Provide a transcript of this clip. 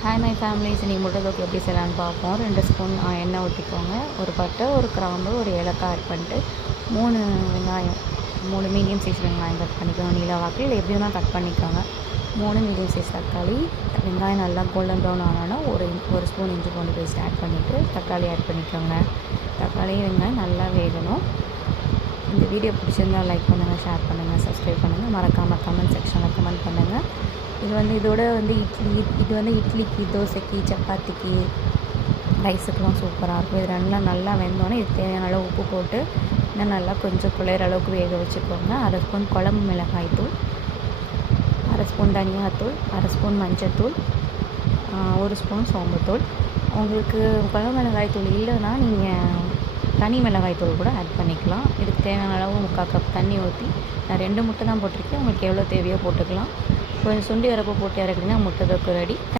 Hi my families, இன்றைக்கி முட்டை தொக்கு எப்படி செய்யலான்னு பார்ப்போம். 2 ஸ்பூன் எண்ணெய் ஊற்றிக்கோங்க. ஒரு பட்டை, ஒரு கிராம்பு, ஒரு ஏலக்காய் ஆட் பண்ணிட்டு 3 வெங்காயம், 3 மீடியம் சைஸ் வெங்காயம் கட் பண்ணிக்கோங்க. நீல வாக்கில் இல்லை எப்படி வேணால் கட் பண்ணிக்கோங்க. 3 மீடியம் சைஸ் தக்காளி. வெங்காயம் நல்லா கோல்டன் ப்ரௌன் ஆனோன்னா ஒரு ஸ்பூன் இஞ்சி பூண்டு பேஸ்ட் ஆட் பண்ணிவிட்டு தக்காளி ஆட் பண்ணிக்கோங்க. தக்காளி வெங்காயம் நல்லா வேகணும். இந்த வீடியோ பிடிச்சிருந்தால் லைக் பண்ணுங்கள், ஷேர் பண்ணுங்கள், சப்ஸ்கிரைப் பண்ணுங்கள். மறக்காமல் கமெண்ட் செக்ஷனில் கமெண்ட் பண்ணுங்கள். இதோட இட்லிக்கு, தோசைக்கு, சப்பாத்திக்கு, ரைஸுக்கெலாம் சூப்பராக இருக்கும். இது ரெண்டும் நல்லா வெந்தோடனே இது தேவையான அளவு உப்பு போட்டு இன்னும் நல்லா கொஞ்சம் குளிர அளவுக்கு வேக வச்சுக்கோங்க. 1/2 ஸ்பூன் குழம்பு மிளகாய் தூள், 1/2 ஸ்பூன் தனியாத்தூள், 1/2 ஸ்பூன் மஞ்சத்தூள், 1 ஸ்பூன் சோம்புத்தூள். உங்களுக்கு குழம்பு மிளகாய் தூள் இல்லைன்னா நீங்கள் தனி மிளகாய் தூள் கூட ஆட் பண்ணிக்கலாம். இதுக்கு தேவையான அளவு 3/4 கப் தண்ணி ஊற்றி, நான் 2 முட்டை தான் போட்டிருக்கேன். உங்களுக்கு எவ்வளோ தேவையோ போட்டுக்கலாம். கொஞ்சம் சுண்டி வரப்போ போட்டு இறக்குனீங்கன்னா முட்டை தொக்கு ரெடி.